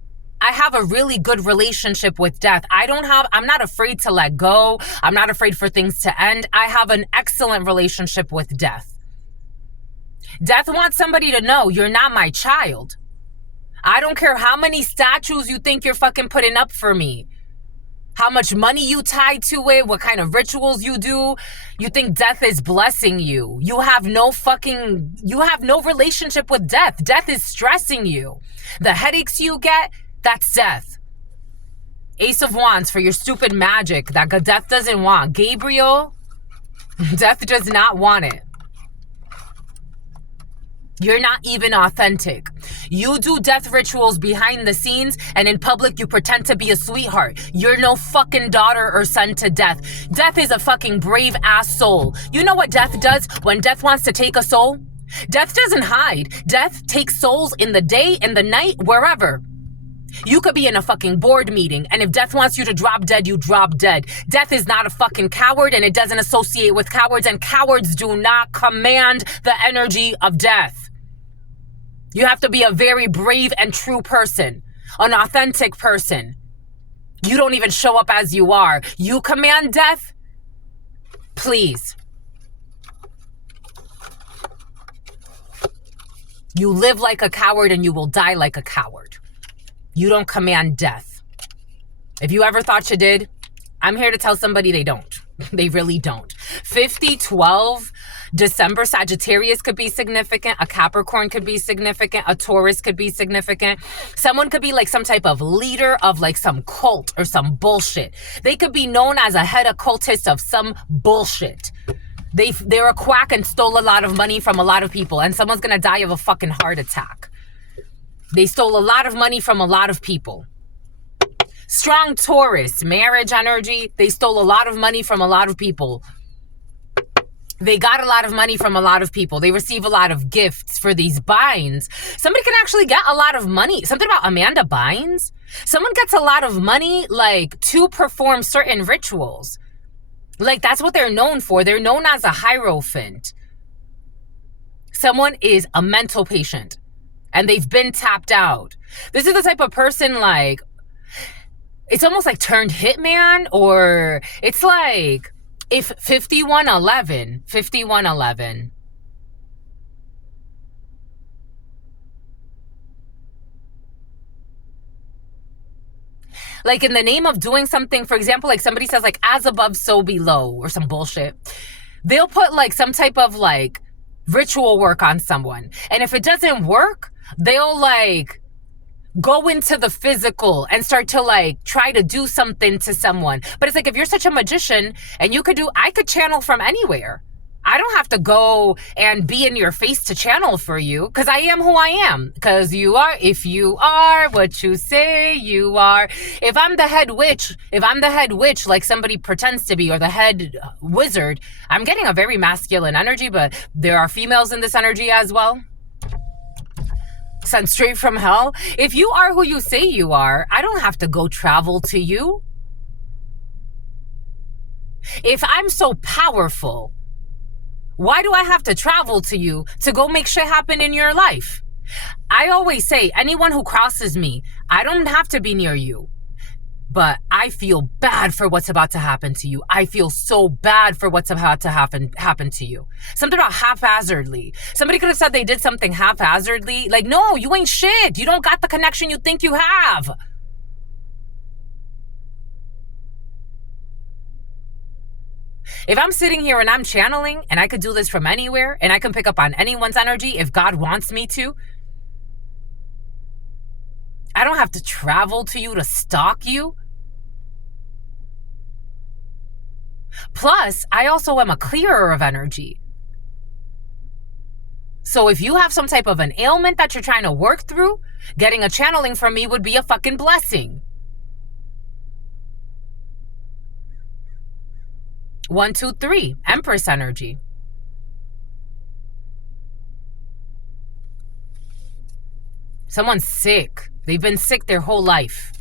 I have a really good relationship with death. I'm not afraid to let go. I'm not afraid for things to end. I have an excellent relationship with death. Death wants somebody to know you're not my child. I don't care how many statues you think you're fucking putting up for me. How much money you tie to it, what kind of rituals you do. You think death is blessing you. You have no relationship with death. Death is stressing you. The headaches you get, that's death. Ace of Wands for your stupid magic that death doesn't want. Gabriel, death does not want it. You're not even authentic. You do death rituals behind the scenes, and in public you pretend to be a sweetheart. You're no fucking daughter or son to death. Death is a fucking brave ass soul. You know what death does when death wants to take a soul? Death doesn't hide. Death takes souls in the day, in the night, wherever. You could be in a fucking board meeting, and if death wants you to drop dead, you drop dead. Death is not a fucking coward, and it doesn't associate with cowards, and cowards do not command the energy of death. You have to be a very brave and true person, an authentic person. You don't even show up as you are. You command death? Please. You live like a coward and you will die like a coward. You don't command death. If you ever thought you did, I'm here to tell somebody they don't. They really don't. 50-12, December, Sagittarius could be significant. A Capricorn could be significant. A Taurus could be significant. Someone could be like some type of leader of like some cult or some bullshit. They could be known as a head occultist of some bullshit. They're a quack and stole a lot of money from a lot of people, and someone's gonna die of a fucking heart attack. They stole a lot of money from a lot of people. Strong Taurus, marriage energy. They stole a lot of money from a lot of people. They got a lot of money from a lot of people. They receive a lot of gifts for these binds. Somebody can actually get a lot of money. Something about Amanda Bynes. Someone gets a lot of money, like, to perform certain rituals. Like, that's what they're known for. They're known as a hierophant. Someone is a mental patient, and they've been tapped out. This is the type of person, like, it's almost like turned hitman, or it's like if 5111, like in the name of doing something, for example, like somebody says like as above, so below, or some bullshit. They'll put like some type of like ritual work on someone. And if it doesn't work, they'll like go into the physical and start to like try to do something to someone. But it's like, if you're such a magician and I could channel from anywhere. I don't have to go and be in your face to channel for you, because I am who I am. Because you are, if you are what you say you are. If I'm the head witch like somebody pretends to be, or the head wizard, I'm getting a very masculine energy, but there are females in this energy as well. Sent straight from hell. If you are who you say you are, I don't have to go travel to you. If I'm so powerful, why do I have to travel to you to go make shit happen in your life? I always say, anyone who crosses me, I don't have to be near you. But I feel bad for what's about to happen to you. I feel so bad for what's about to happen to you. Something about haphazardly. Somebody could have said they did something haphazardly. Like, no, you ain't shit. You don't got the connection you think you have. If I'm sitting here and I'm channeling, and I could do this from anywhere, and I can pick up on anyone's energy if God wants me to, I don't have to travel to you to stalk you. Plus, I also am a clearer of energy. So if you have some type of an ailment that you're trying to work through, getting a channeling from me would be a fucking blessing. 1, 2, 3, Empress energy. Someone's sick. They've been sick their whole life.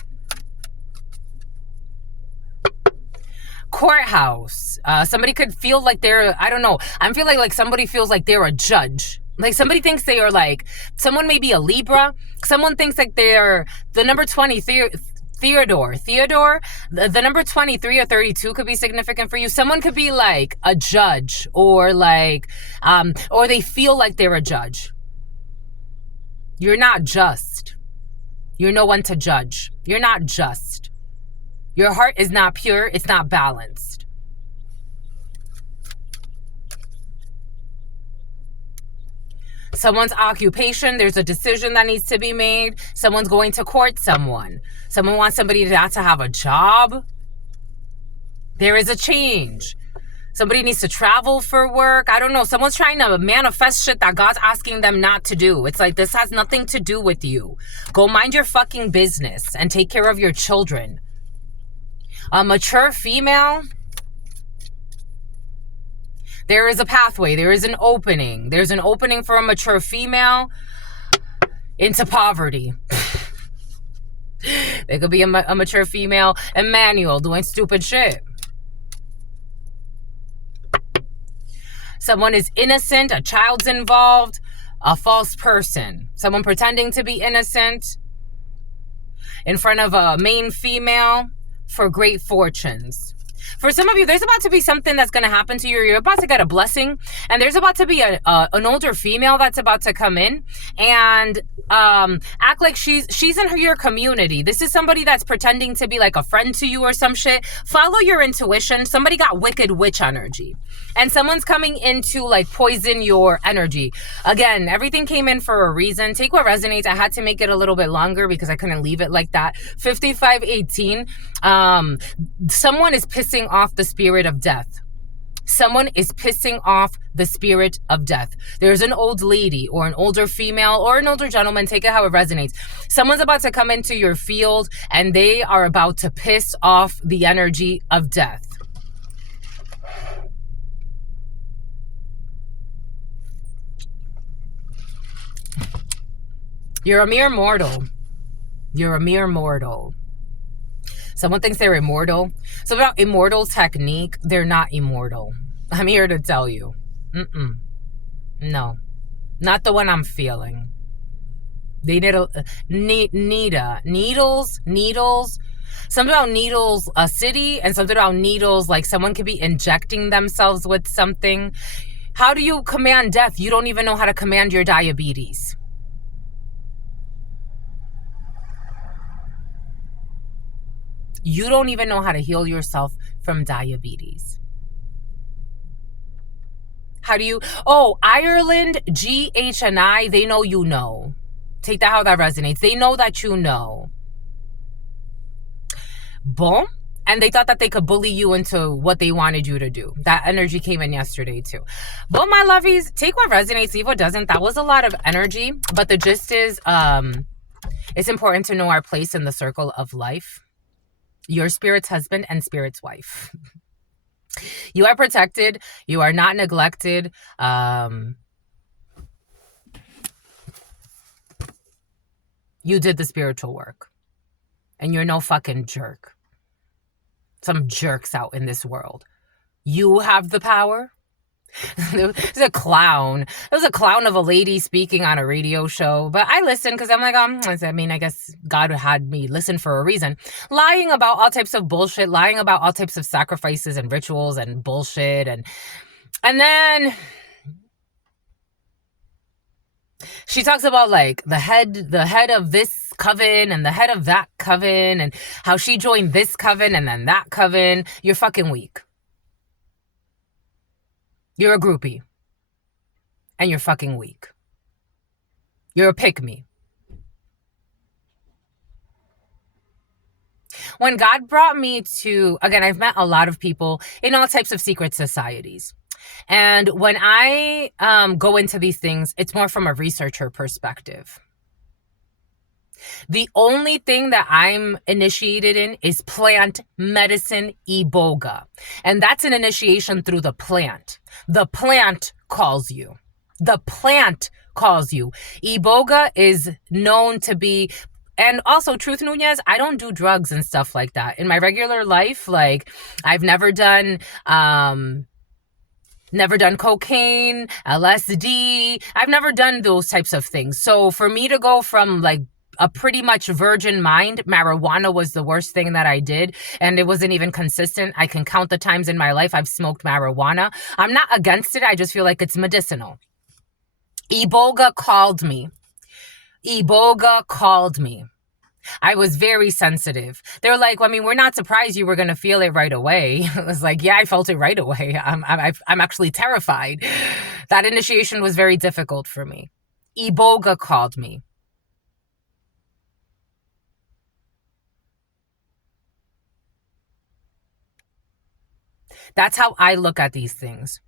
Courthouse. Somebody could feel like they're, I don't know. I'm feeling like somebody feels like they're a judge. Like somebody thinks they are like, someone may be a Libra. Someone thinks like they're the number 20, Theodore, the number 23 or 32 could be significant for you. Someone could be like a judge, or like, or they feel like they're a judge. You're not just. You're no one to judge. You're not just. Your heart is not pure. It's not balanced. Someone's occupation, there's a decision that needs to be made. Someone's going to court someone. Someone wants somebody not to have a job. There is a change. Somebody needs to travel for work. I don't know. Someone's trying to manifest shit that God's asking them not to do. It's like, this has nothing to do with you. Go mind your fucking business and take care of your children. A mature female, there is a pathway. There is an opening. There's an opening for a mature female into poverty. There could be a mature female Emmanuel doing stupid shit. Someone is innocent, a child's involved, a false person. Someone pretending to be innocent in front of a main female for great fortunes. For some of you, there's about to be something that's going to happen to you. You're about to get a blessing, and there's about to be an older female that's about to come in and act like she's in your community. This is somebody that's pretending to be like a friend to you or some shit. Follow your intuition. Somebody got wicked witch energy, and someone's coming in to like poison your energy. Again, everything came in for a reason. Take what resonates. I had to make it a little bit longer because I couldn't leave it like that. 5518. Someone is pissing off the spirit of death. Someone is pissing off the spirit of death. There's an old lady or an older female or an older gentleman, take it how it resonates. Someone's about to come into your field and they are about to piss off the energy of death. You're a mere mortal. You're a mere mortal. Someone thinks they're immortal. So about immortal technique, they're not immortal. I'm here to tell you. No. Not the one I'm feeling. They need needles. Something about needles, a city, and something about needles, like someone could be injecting themselves with something. How do you command death? You don't even know how to command your diabetes. You don't even know how to heal yourself from diabetes. How do you... Oh, Ireland, GH and I, they know you know. Take that how that resonates. They know that you know. Boom. And they thought that they could bully you into what they wanted you to do. That energy came in yesterday too. But my lovies, take what resonates, leave what doesn't. That was a lot of energy. But the gist is, it's important to know our place in the circle of life. Your spirit's husband and spirit's wife. You are protected. You are not neglected. You did the spiritual work. And you're no fucking jerk. Some jerks out in this world. You have the power. There's a clown. There was a clown of a lady speaking on a radio show. But I listened because I'm like, I guess God had me listen for a reason. Lying about all types of bullshit. Lying about all types of sacrifices and rituals and bullshit. And then she talks about like the head of this coven and the head of that coven and how she joined this coven and then that coven. You're fucking weak. You're a groupie. And you're fucking weak. You're a pick-me. When God brought me to, again, I've met a lot of people in all types of secret societies. And when I go into these things, it's more from a researcher perspective. The only thing that I'm initiated in is plant medicine iboga. And that's an initiation through the plant. The plant calls you. The plant calls you. Iboga is known to be... And also, Truth Nunez, I don't do drugs and stuff like that. In my regular life, like, I've never done cocaine, LSD. I've never done those types of things. So for me to go from, like, a pretty much virgin mind, marijuana was the worst thing that I did, and it wasn't even consistent. I can count the times in my life I've smoked marijuana. I'm not against it. I just feel like it's medicinal. Iboga called me. Iboga called me. I was very sensitive. They're like, well, I mean, we're not surprised you were going to feel it right away. I was like, yeah, I felt it right away. I'm actually terrified. That initiation was very difficult for me. Iboga called me. That's how I look at these things.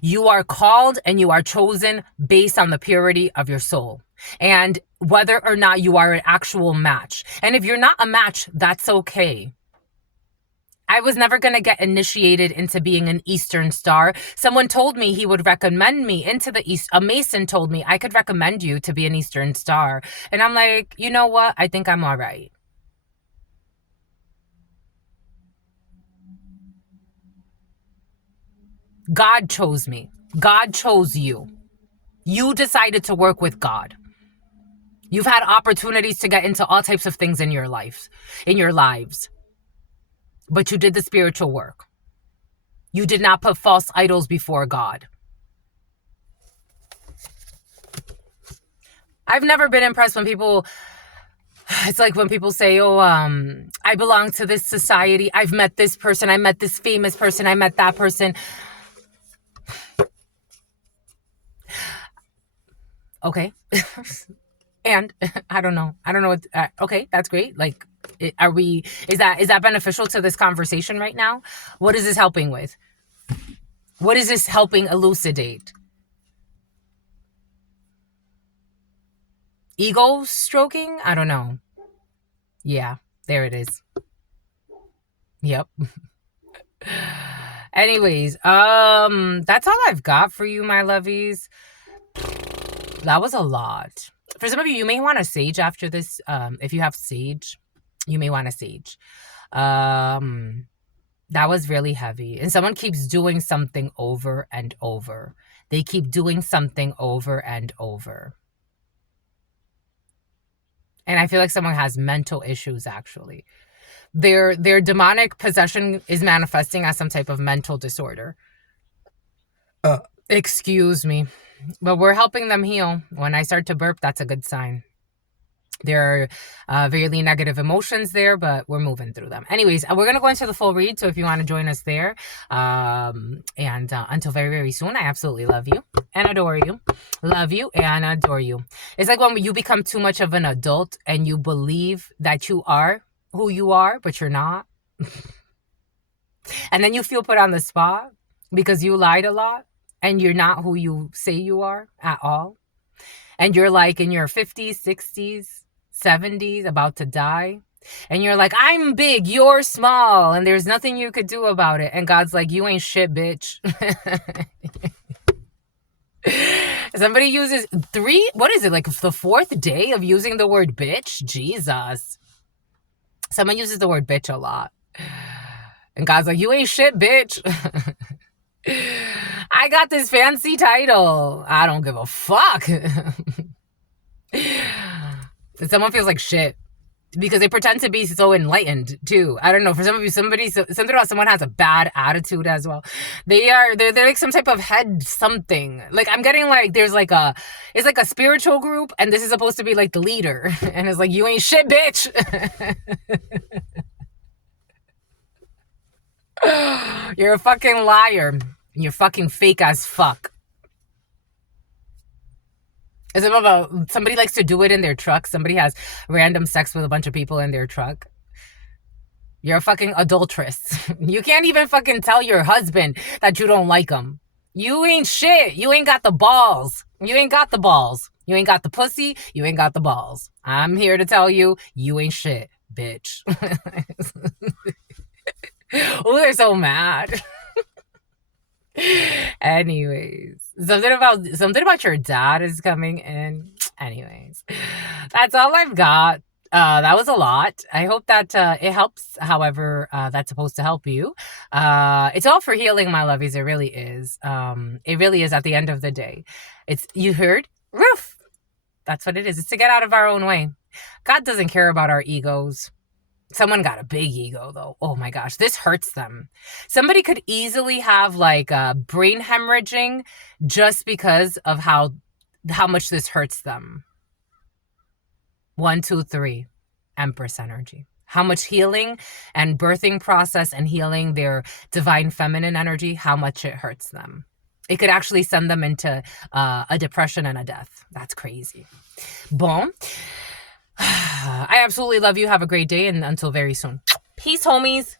You are called and you are chosen based on the purity of your soul and whether or not you are an actual match. And if you're not a match, that's okay. I was never going to get initiated into being an Eastern Star. Someone told me he would recommend me into the East. A Mason told me I could recommend you to be an Eastern Star. And I'm like, you know what? I think I'm all right. God chose me. God chose you. You decided to work with God. You've had opportunities to get into all types of things in your life, in your lives. But you did the spiritual work. You did not put false idols before God. I've never been impressed when people, it's like when people say, oh, I belong to this society. I've met this person. I met this famous person. I met that person. Okay. And I don't know. What, okay, that's great. Like, is that beneficial to this conversation right now? What is this helping with? What is this helping elucidate? Ego stroking? I don't know. Yeah, there it is. Yep. Anyways, that's all I've got for you, my lovies. That was a lot. For some of you, you may want to sage after this. If you have sage, you may want to sage. That was really heavy. And someone keeps doing something over and over. They keep doing something over and over. And I feel like someone has mental issues, actually. Their demonic possession is manifesting as some type of mental disorder. Excuse me. But we're helping them heal. When I start to burp, that's a good sign. There are really negative emotions there, but we're moving through them. Anyways, we're going to go into the full read. So if you want to join us there, and until very, very soon, I absolutely love you and adore you. Love you and adore you. It's like when you become too much of an adult and you believe that you are who you are, but you're not. And then you feel put on the spot because you lied a lot and you're not who you say you are at all. And you're like in your 50s, 60s, 70s, about to die. And you're like, I'm big, you're small, and there's nothing you could do about it. And God's like, you ain't shit, bitch. Somebody uses what is it, like the fourth day of using the word bitch? Jesus. Someone uses the word bitch a lot. And God's like, you ain't shit, bitch. I got this fancy title. I don't give a fuck. Someone feels like shit because they pretend to be so enlightened too. I don't know. For some of you, something about someone has a bad attitude as well. They're like some type of head something. Like I'm getting like it's like a spiritual group, and this is supposed to be like the leader, and it's like, you ain't shit, bitch. You're a fucking liar. You're fucking fake as fuck. Is it about somebody likes to do it in their truck? Somebody has random sex with a bunch of people in their truck. You're a fucking adulteress. You can't even fucking tell your husband that you don't like him. You ain't shit. You ain't got the balls. You ain't got the balls. You ain't got the pussy. You ain't got the balls. I'm here to tell you, you ain't shit, bitch. Oh, they're so mad. Anyways, something about your dad is coming in. Anyways, that's all I've got. That was a lot. I hope that it helps, however that's supposed to help you. It's all for healing, my lovies. It really is. It really is at the end of the day. You heard? Roof. That's what it is. It's to get out of our own way. God doesn't care about our egos. Someone got a big ego, though. Oh, my gosh. This hurts them. Somebody could easily have, like, brain hemorrhaging just because of how much this hurts them. 1, 2, 3. Empress energy. How much healing and birthing process and healing their divine feminine energy, how much it hurts them. It could actually send them into a depression and a death. That's crazy. Bon. I absolutely love you. Have a great day, and until very soon. Peace, homies.